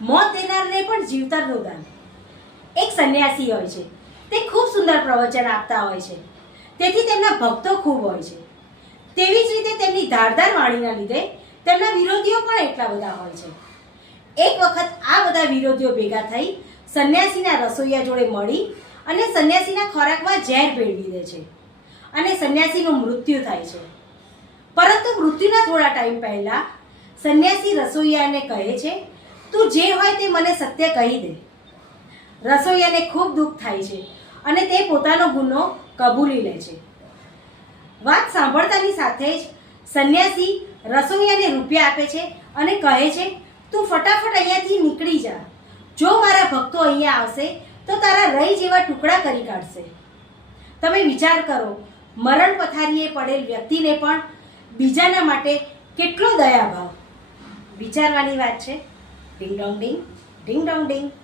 મોત દેનારને પણ જીવતરનું દાન. એક સંન્યાસી હોય છે, તે ખૂબ સુંદર પ્રવચન આપતા હોય છે, તેથી તેમના ભક્તો ખૂબ હોય છે. તેવી જ રીતે તેમની ધારદાર વાણીના લીધે તેમના વિરોધીઓ પણ એટલા બધા હોય છે. એક વખત આ બધા વિરોધીઓ ભેગા થઈ સંન્યાસીના રસોઈયા જોડે મળી અને સંન્યાસીના ખોરાકમાં ઝેર ભેળવી દે છે અને સંન્યાસીનું મૃત્યુ થાય છે. પરંતુ મૃત્યુના થોડા ટાઈમ પહેલા સંન્યાસી રસોઈયાને કહે છે, તું જે હોય તે મને સત્ય કહી દે. રસોઈયાને ખૂબ દુઃખ થાય છે અને તે પોતાનો ગુનો કબૂલી લે છે. વાત સાંભળતાની સાથે જ સંન્યાસી રસોઈયાને રૂપિયા આપે છે અને કહે છે, તું ફટાફટ અહીંયાથી નીકળી જા. જો મારા ભક્તો અહીંયા આવશે તો તારા રહી જેવા ટુકડા કરી કાઢશે. તમે વિચાર કરો, મરણ પથારીએ પડેલ વ્યક્તિને પણ બીજાના માટે કેટલો દયાભાવ. વિચારવાની વાત છે. ડિંગ ડોંગ ડિંગ, ડિંગ ડોંગ ડિંગ.